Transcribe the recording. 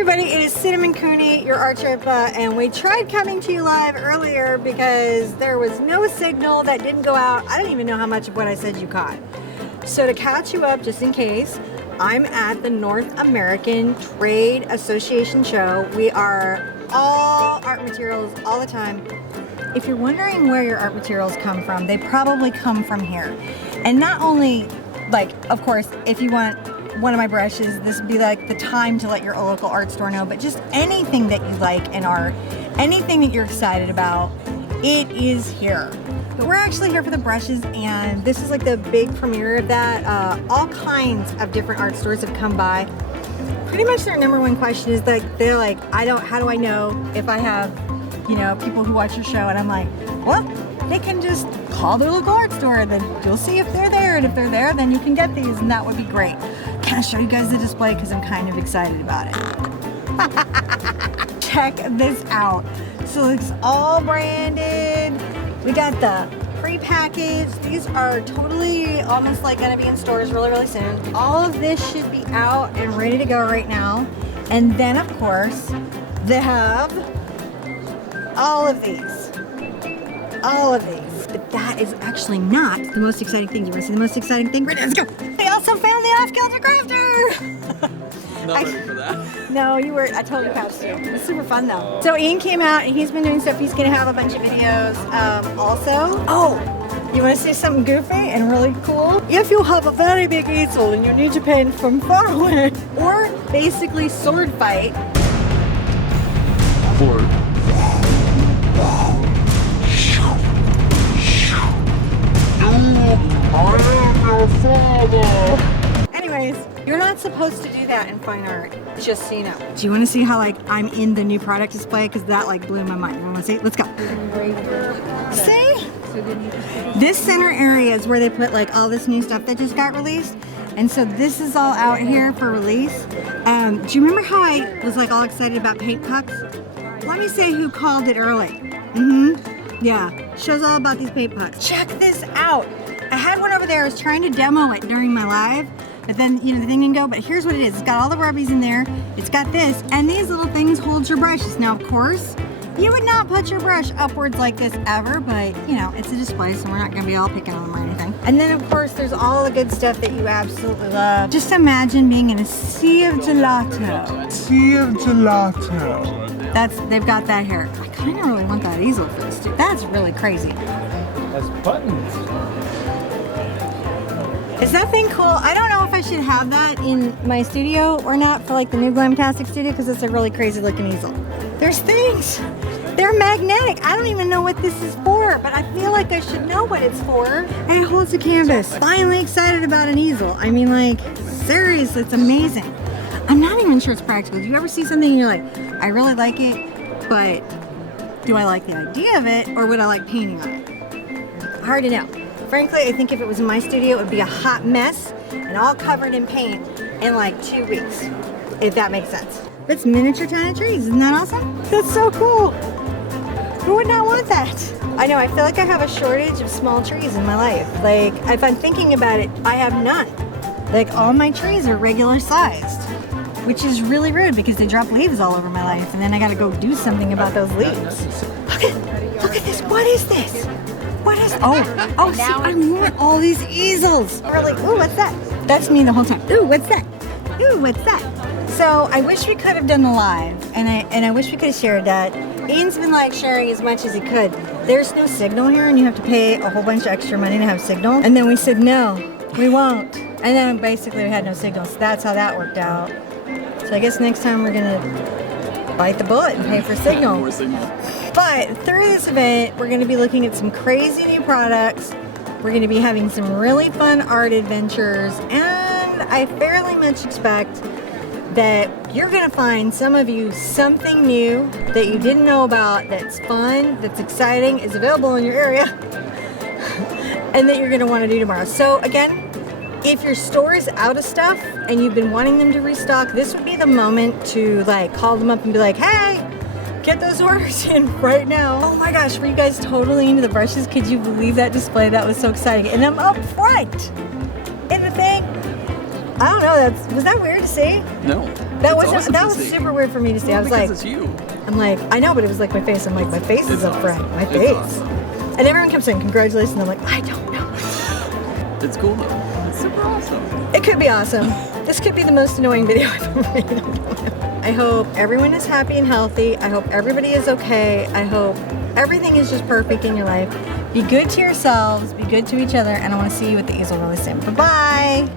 everybody, it is Cinnamon Cooney, your Art Sherpa, and we tried coming to you live earlier because there was no signal that didn't go out. I don't even know how much of what I said you caught. So to catch you up, just in case, I'm at the North American Trade Association show. We are all art materials all the time. If you're wondering where your art materials come from, they probably come from here. And not only, like, of course, if you want one of my brushes, this would be like the time to let your local art store know, but just anything that you like in art, anything that you're excited about, it is here. But we're actually here for the brushes, and this is like the big premiere of that. All kinds of different art stores have come by. Pretty much their number one question is like, they're like, how do I know if I have, you know, people who watch your show? And I'm like, well, they can just call their local art store, and then you'll see if they're there, and if they're there, then you can get these, and that would be great. Can I show you guys the display? Because I'm kind of excited about it. Check this out. So it's all branded. We got the pre-packaged. These are totally almost like gonna be in stores really, really soon. All of this should be out and ready to go right now. And then of course, they have all of these. All of these. But that is actually not the most exciting thing. You want to see the most exciting thing? Right now, let's go. They also found the off-kilter crafter. Not ready for that. No, you were. I totally passed you. It was super fun though. So Ian came out and he's been doing stuff. He's gonna have a bunch of videos. Also, you want to see something goofy and really cool? If you have a very big easel and you need to paint from far away, or basically sword fight. I am your father! Anyways, you're not supposed to do that in fine art, just so you know. Do you want to see how like I'm in the new product display? Because that like blew my mind. You want to see? Let's go. See? This center area is where they put like all this new stuff that just got released. And so this is all out here for release. Do you remember how I was like all excited about paint pucks? Let me say who called it early. Yeah, shows all about these paint pucks. Check this out. I had one over there. I was trying to demo it during my live, but then, you know, the thing didn't go. But here's what it is. It's got all the rubbies in there. It's got this, and these little things hold your brushes. Now, of course, you would not put your brush upwards like this ever, but, you know, it's a display, so we're not going to be all picking on them or anything. And then, of course, there's all the good stuff that you absolutely love. Just imagine being in a sea of gelato. Sea of gelato. They've got that here. I kind of really want that easel for this, too. That's really crazy. That's buttons. Is that thing cool? I don't know if I should have that in my studio or not for like the new Glamtastic studio, because it's a really crazy looking easel. There's things. They're magnetic. I don't even know what this is for, but I feel like I should know what it's for. And it holds a canvas. Finally excited about an easel. I mean, like, seriously, it's amazing. I'm not even sure it's practical. Do you ever see something and you're like, I really like it, but do I like the idea of it, or would I like painting on it? Hard to know. Frankly, I think if it was in my studio, it would be a hot mess and all covered in paint in like 2 weeks, if that makes sense. It's miniature tiny trees. Isn't that awesome? That's so cool. Who would not want that? I know, I feel like I have a shortage of small trees in my life. Like, if I'm thinking about it, I have none. Like, all my trees are regular sized, which is really rude because they drop leaves all over my life, and then I gotta go do something about those leaves. Look at this. What is this? What is, see, I want all these easels. Really, ooh, what's that? That's me the whole time. Ooh, what's that? Ooh, what's that? So I wish we could have done the live, and I wish we could have shared that. Ian's been like sharing as much as he could. There's no signal here, and you have to pay a whole bunch of extra money to have signal. And then we said, no, we won't. And then basically we had no signal, so that's how that worked out. So I guess next time we're gonna bite the bullet and pay for signal. But through this event, we're going to be looking at some crazy new products. We're going to be having some really fun art adventures, and I fairly much expect that you're going to find, some of you, something new that you didn't know about, that's fun, that's exciting, is available in your area, and that you're going to want to do tomorrow. So again, if your store is out of stuff and you've been wanting them to restock, this would be the moment to like call them up and be like, hey, get those orders in right now. Oh my gosh, were you guys totally into the brushes? Could you believe that display? That was so exciting. And I'm up front in the thing. I don't know. Was that weird to say? No. That It's awesome that to was see. super weird for me to see. I was Because like, it's you. I'm like, I know, but it was like my face. I'm like, my face is It's up front. awesome. My It's face. awesome. And everyone kept saying congratulations. I'm like, I don't know. It's cool though. It's super awesome. It could be awesome. This could be the most annoying video I've ever made. I hope everyone is happy and healthy. I hope everybody is okay. I hope everything is just perfect in your life. Be good to yourselves. Be good to each other. And I want to see you at the easel really soon. Bye-bye.